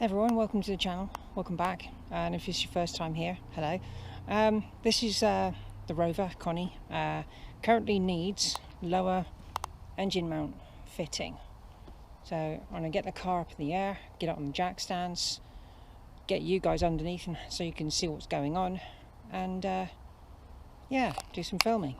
Everyone, welcome to the channel, welcome back, and if it's your first time here, hello. This is the Rover, Connie. Currently needs lower engine mount fitting. So I'm going to get the car up in the air, get it on the jack stands, get you guys underneath so you can see what's going on, and yeah, do some filming.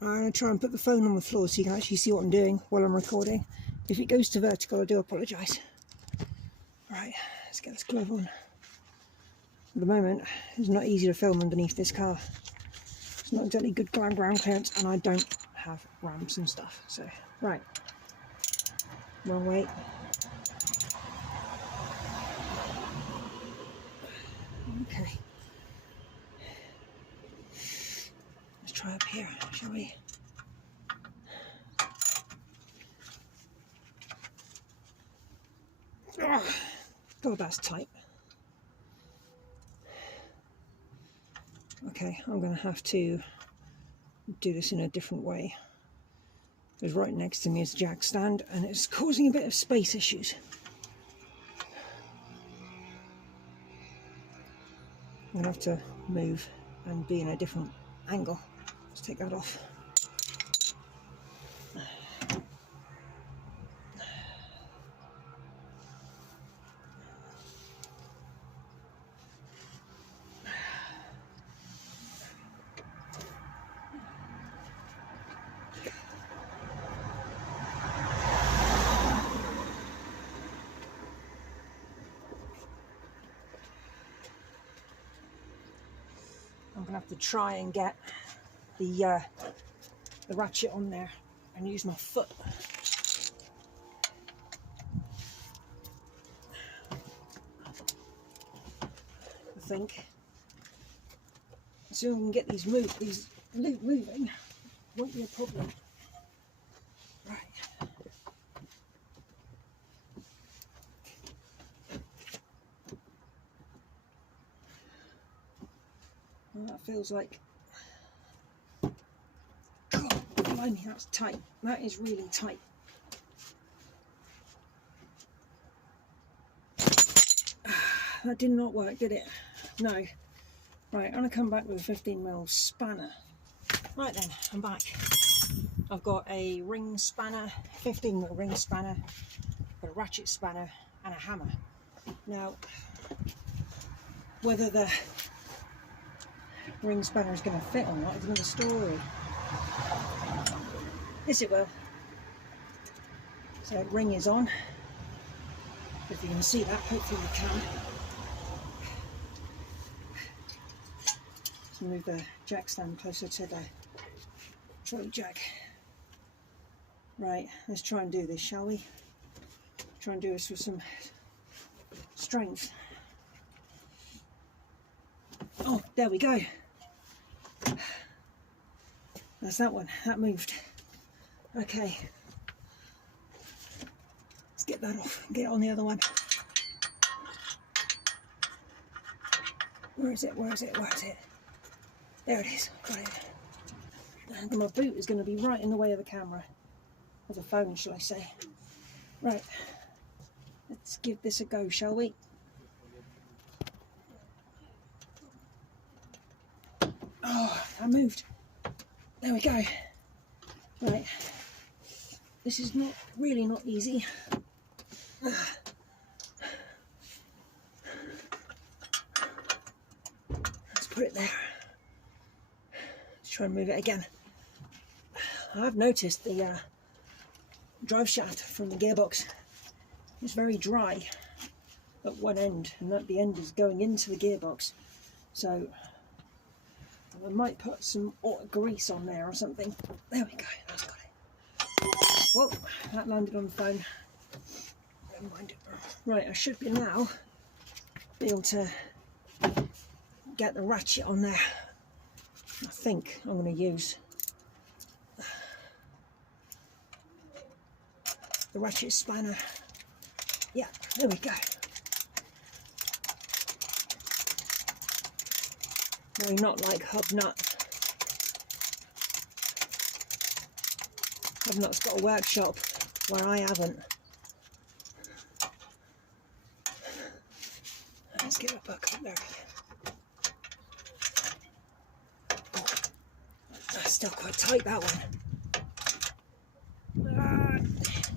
I'm going to try and put the phone on the floor so you can actually see what I'm doing while I'm recording. If it goes to vertical, I do apologise. Right, let's get this glove on. At the moment, it's not easy to film underneath this car. It's not exactly good ground clearance, and I don't have ramps and stuff. So, right, wrong way. Okay, let's try up here, shall we? God, that's tight. Okay, I'm going to have to do this in a different way. Because right next to me is a jack stand, and it's causing a bit of space issues. I'm going to have to move and be in a different angle. Let's take that off. I'm going to have to try and get the ratchet on there and use my foot. I think as soon as we can get these moving, won't be a problem. Right. Well, that feels like, God, blimey, that's tight. That is really tight. That did not work, did it? No. Right, I'm going to come back with a 15mm spanner. Right then, I'm back. I've got a ring spanner, 15mm ring spanner, got a ratchet spanner and a hammer. Now, whether the ring spanner is going to fit or not is another story. Yes, it will. So ring is on. If you can see that, hopefully you can. Let's move the jack stand closer to the trolley jack. Right, let's try and do this, shall we? Try and do this with some strength. Oh, there we go. That's that one. That moved. Okay. Let's get that off and get it on the other one. Where is it? Where is it? Where is it? There it is. Got it. And my boot is going to be right in the way of the camera. Of the phone, shall I say. Right. Let's give this a go, shall we? Oh, I moved. There we go. Right. This is really not easy. Let's put it there. Let's try and move it again. I've noticed the drive shaft from the gearbox is very dry at one end, and that the end is going into the gearbox. So I might put some grease on there or something. There we go, that's got it. Whoa, that landed on the phone. Never mind. Right, I should be now be able to get the ratchet on there. I think I'm going to use the ratchet spanner. Yeah, there we go. No, not like Hubnut. Hubnut's got a workshop where I haven't. Let's get it back up there again. Oh, that's still quite tight, that one.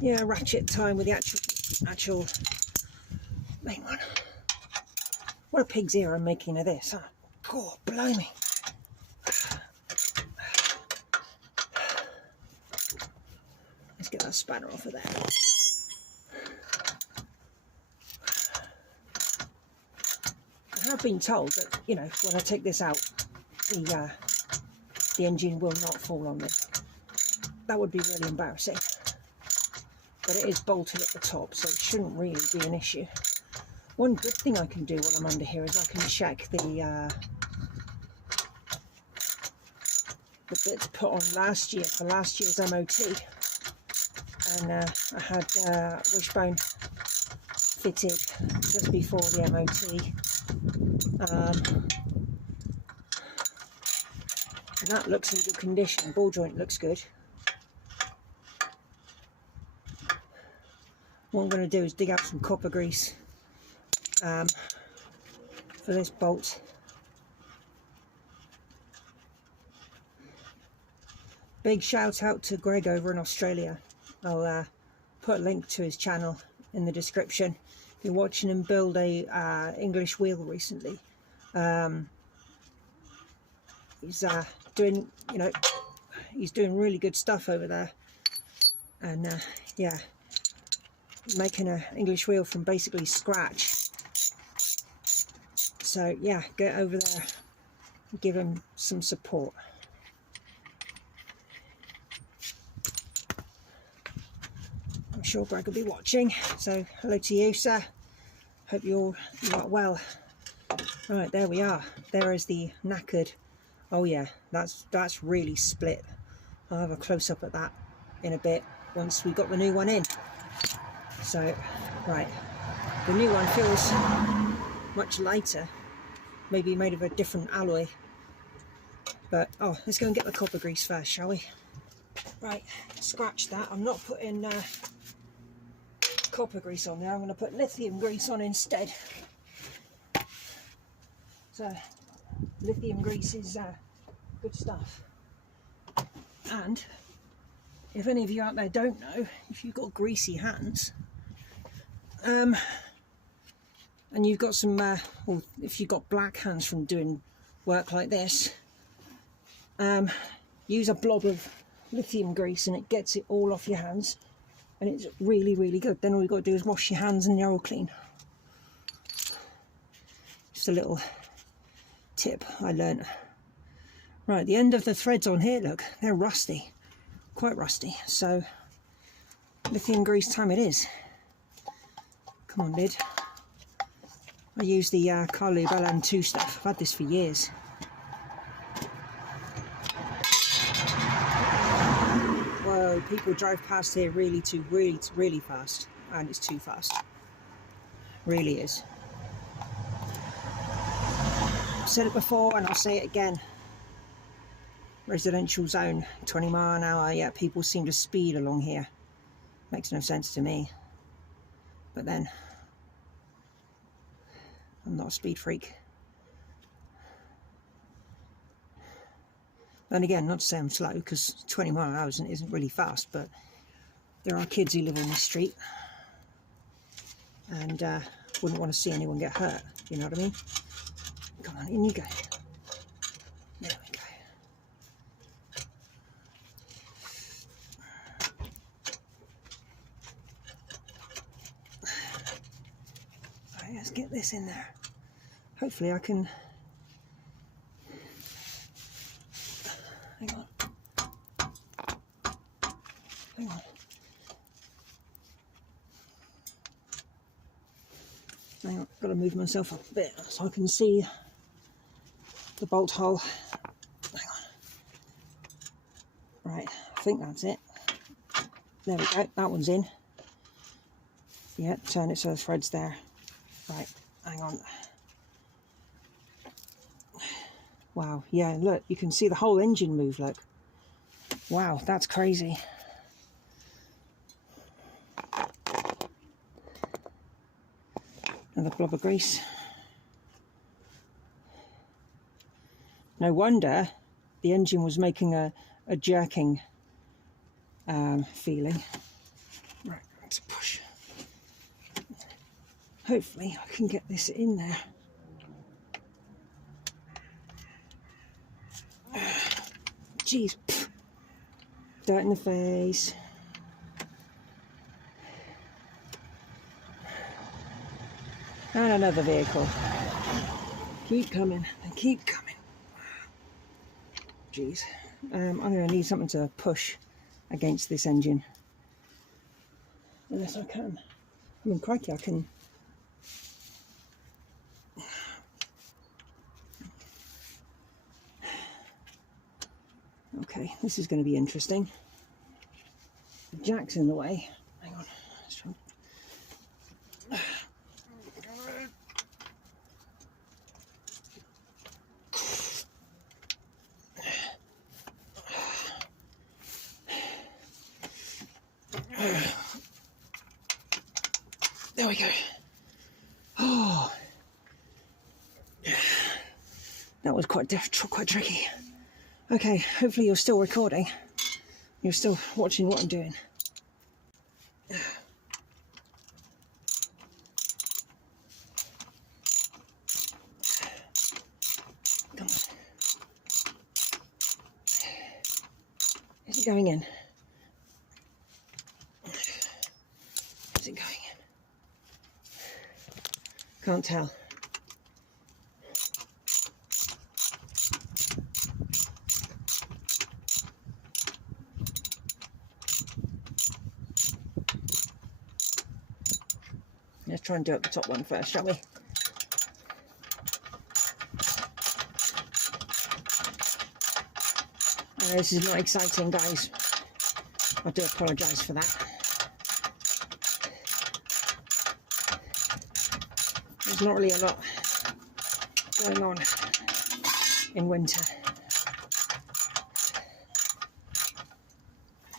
Yeah, ratchet time with the actual main one. What a pig's ear I'm making of this, huh? God, blimey. Let's get that spanner off of there. I have been told that, you know, when I take this out, the engine will not fall on me. That would be really embarrassing. But it is bolted at the top, so it shouldn't really be an issue. One good thing I can do while I'm under here is I can check the bits put on last year for last year's MOT. And I had wishbone fitted just before the MOT. And that looks in good condition. Ball joint looks good. What I'm going to do is dig out some copper grease for this bolt. Big shout out to Greg over in Australia. I'll put a link to his channel in the description. Been watching him build a English wheel recently. He's doing, you know, he's doing really good stuff over there, and yeah, making an English wheel from basically scratch. So yeah, get over there and give him some support. I'm sure Greg will be watching, so hello to you, sir. Hope you are well. Right, there we are. There is the knackered. Oh yeah, that's really split. I'll have a close-up at that in a bit once we got the new one in. So, right, the new one feels much lighter, maybe made of a different alloy. But, oh, let's go and get the copper grease first, shall we? Right, scratch that. I'm not putting copper grease on there. I'm going to put lithium grease on instead. So, lithium grease is good stuff. And if any of you out there don't know, if you've got greasy hands, and you've got some, well, if you've got black hands from doing work like this, use a blob of lithium grease and it gets it all off your hands, and it's really, really good. Then all you've got to do is wash your hands and you're all clean. Just a little tip I learnt. Right, the end of the threads on here, look, they're rusty, quite rusty. So lithium grease time it is. Come on, lid. I use the Carlube LM2 stuff. I've had this for years. Whoa, people drive past here really fast, and it's too fast. Really is. I've said it before and I'll say it again. Residential zone, 20 mile an hour, yeah, people seem to speed along here. Makes no sense to me. But then, I'm not a speed freak. And again, not to say I'm slow, because 20 mile an hour isn't really fast, but there are kids who live on this street, and wouldn't want to see anyone get hurt, you know what I mean? Come on, in you go. There we go. Right, let's get this in there. Hopefully I can... Hang on. Hang on. Hang on, I've got to move myself up a bit so I can see the bolt hole. Hang on. Right, I think that's it. There we go, that one's in. Yeah, turn it so the thread's there. Right, hang on. Wow, yeah, look, you can see the whole engine move, look. Wow, that's crazy. Another blob of grease. No wonder the engine was making a jerking feeling. Right, let's push. Hopefully I can get this in there. Jeez, dirt in the face. And another vehicle. Keep coming, they keep coming. Jeez, I'm going to need something to push against this engine. Unless I can. I mean, crikey, I can. Okay, this is going to be interesting. The jack's in the way. Hang on. Let's try. There we go. Oh, that was quite tricky. Okay, hopefully you're still recording. You're still watching what I'm doing. Come on. Is it going in? Is it going in? Can't tell. Let's try and do up the top one first, shall we? This is not exciting, guys. I do apologise for that. There's not really a lot going on in winter.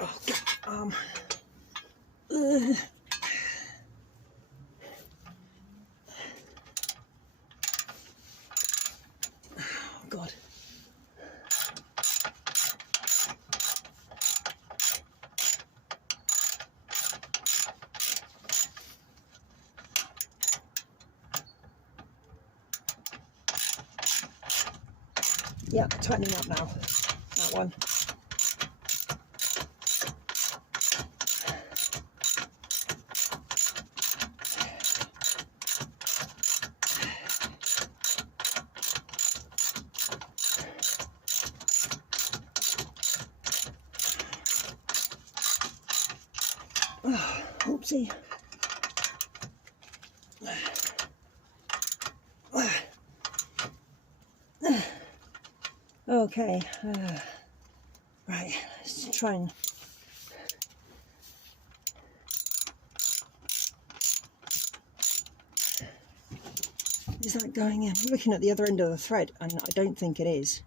Oh, God. Oh, God. Yeah, tightening up now. That one. Oh, oopsie. Okay, right, let's try and is that going in? I'm looking at the other end of the thread and I don't think it is.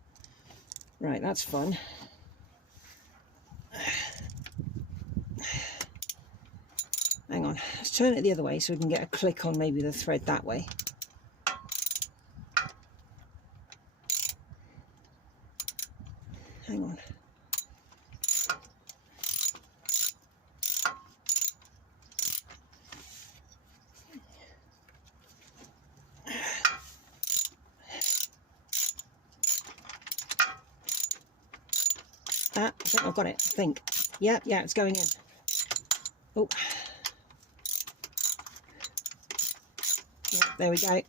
Right, that's fun. Hang on, let's turn it the other way so we can get a click on maybe the thread that way. Hang on. I think I've got it, I think. Yeah, it's going in. Oh. Yeah, there we go.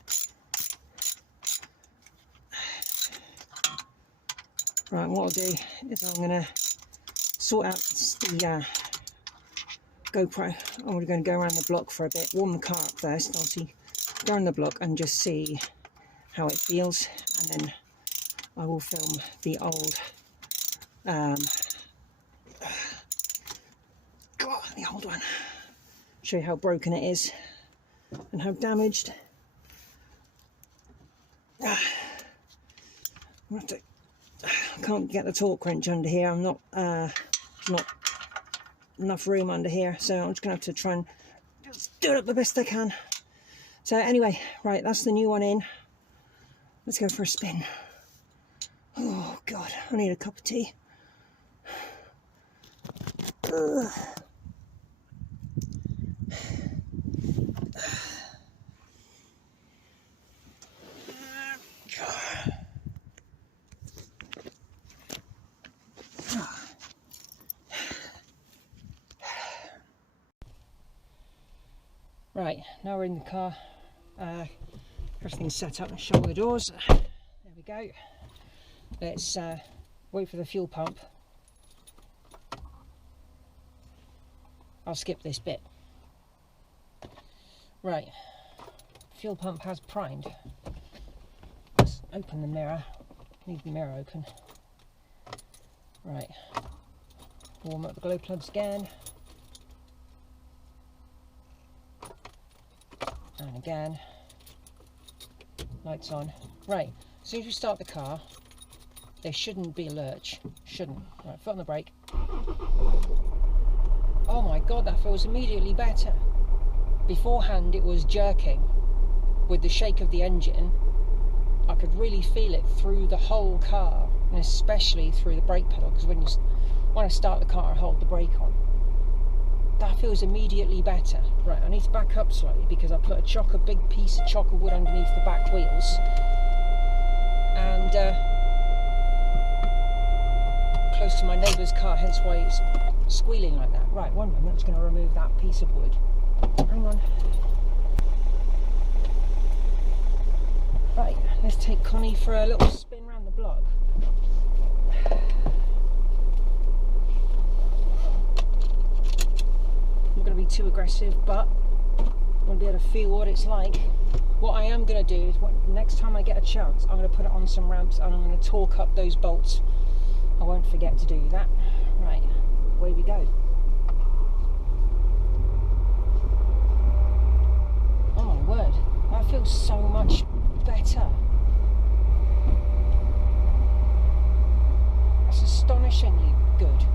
Right, what I'll do is I'm going to sort out the GoPro. I'm going to go around the block for a bit, warm the car up first, obviously go around the block and just see how it feels, and then I will film the old the old one, show you how broken it is and how damaged. I can't get the torque wrench under here. I'm not not enough room under here, so I'm just gonna have to try and just do it the best I can. So anyway, right, that's the new one in. Let's go for a spin. Oh God, I need a cup of tea. Ugh. Right, now we're in the car. Everything's set up and shut all the doors. There we go. Let's wait for the fuel pump. I'll skip this bit. Right, fuel pump has primed. Let's open the mirror. Leave the mirror open. Right, warm up the glow plugs again. And again, lights on. Right, as soon as we start the car, there shouldn't be a lurch. Shouldn't. Right, foot on the brake. Oh my God, that feels immediately better. Beforehand it was jerking. With the shake of the engine, I could really feel it through the whole car, and especially through the brake pedal, because when I start the car I hold the brake on. That feels immediately better. Right, I need to back up slightly because I put a big piece of chocker wood underneath the back wheels, and close to my neighbour's car, hence why it's squealing like that. Right, one moment, I'm just going to remove that piece of wood. Hang on. Right, let's take Connie for a little spin around the block. Not going to be too aggressive, but I want to be able to feel what it's like. What I am going to do is, next time I get a chance, I'm going to put it on some ramps and I'm going to torque up those bolts. I won't forget to do that. Right, away we go. Oh my word, that feels so much better. That's astonishingly good.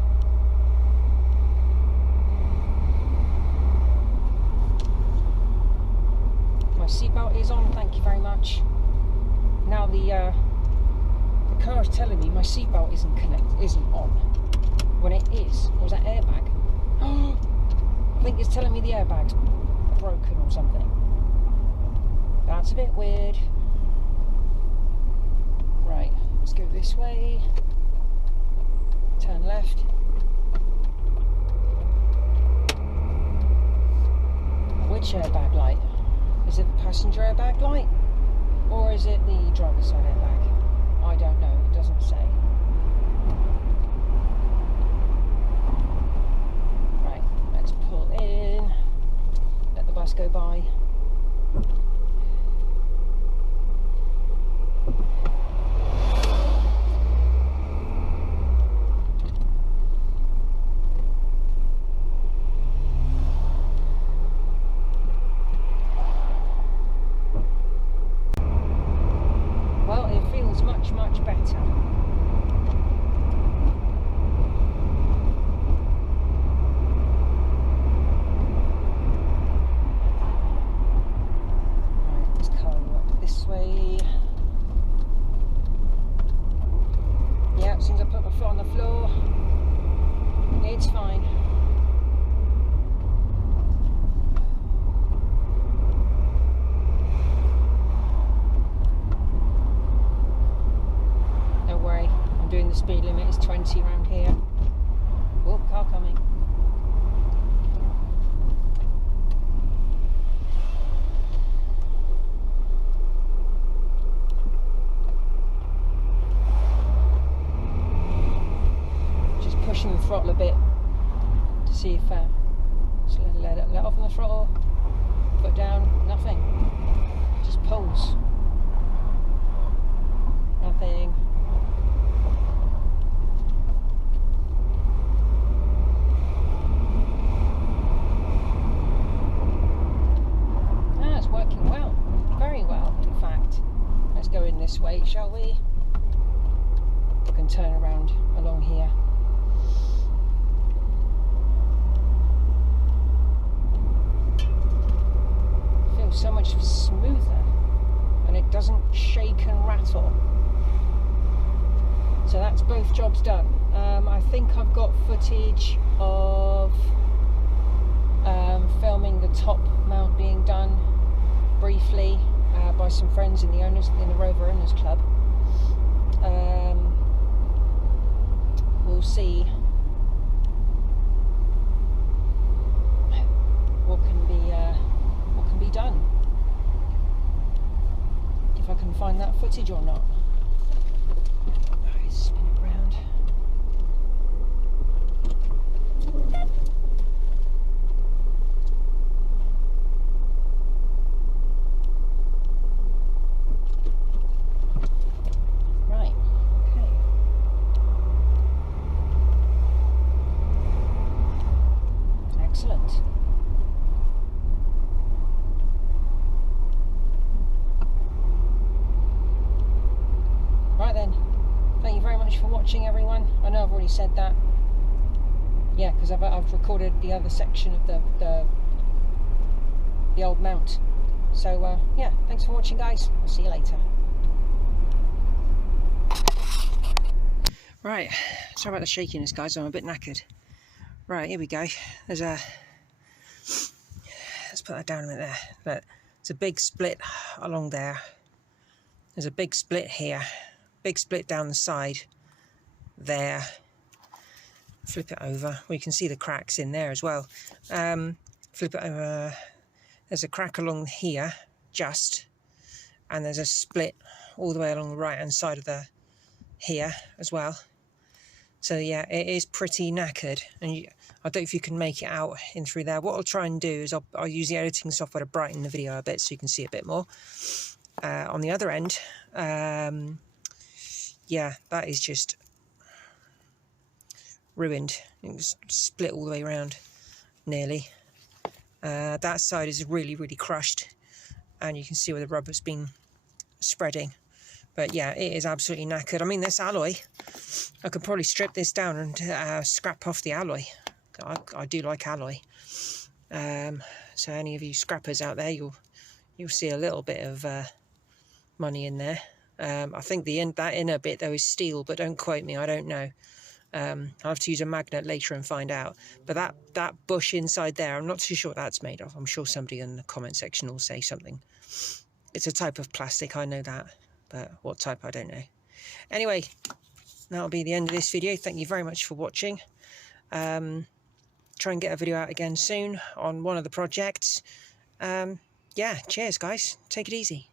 My seatbelt is on, thank you very much. Now the car is telling me my seatbelt isn't on. When it is, was that airbag? I think it's telling me the airbag's broken or something. That's a bit weird. Right, let's go this way. Turn left. Which airbag light? Is it the passenger airbag light? Or is it the driver's side airbag? I don't know, it doesn't say. Right, let's pull in. Let the bus go by. Much better. Right, let's go up this way. Yeah, as soon as I put my foot on the floor, it's fine. Doing the speed limit is 20 around here. Oh, car coming. Just pushing the throttle a bit to see if just let off on the throttle, foot down, nothing. Just pulls. Nothing. Working well, very well in fact. Let's go in this way, shall we? We can turn around along here. Feels so much much smoother, and it doesn't shake and rattle. So that's both jobs done. I think I've got footage of filming the top mount being done briefly by some friends in the Rover Owners Club. We'll see what can be done, if I can find that footage or not. Right, spin it round. Right, okay. Excellent. Right then, thank you very much for watching, everyone. I know I've already said that. Yeah, because I've recorded the other section of the old mount. So yeah, thanks for watching, guys. I'll see you later. Right, sorry about the shakiness, guys. I'm a bit knackered. Right, here we go. There's a, let's put that down a minute there. But it's a big split along there. There's a big split here. Big split down the side there. Flip it over. We can see the cracks in there as well. Flip it over. There's a crack along here, just, and there's a split all the way along the right hand side of the here as well. So yeah, it is pretty knackered, and I don't know if you can make it out in through there. What I'll try and do is I'll use the editing software to brighten the video a bit so you can see a bit more. On the other end, yeah, that is just ruined. It was split all the way around, nearly. That side is really, really crushed, and you can see where the rubber's been spreading. But yeah, it is absolutely knackered. I mean, this alloy, I could probably strip this down and scrap off the alloy. I do like alloy. So any of you scrappers out there, you'll see a little bit of money in there. I think that inner bit though is steel, but don't quote me, I don't know. I'll have to use a magnet later and find out. But that bush inside there, I'm not too sure what that's made of. I'm sure somebody in the comment section will say something. It's a type of plastic, I know that, but what type I don't know. Anyway, that'll be the end of this video. Thank you very much for watching. Try and get a video out again soon on one of the projects. Yeah, cheers guys, take it easy.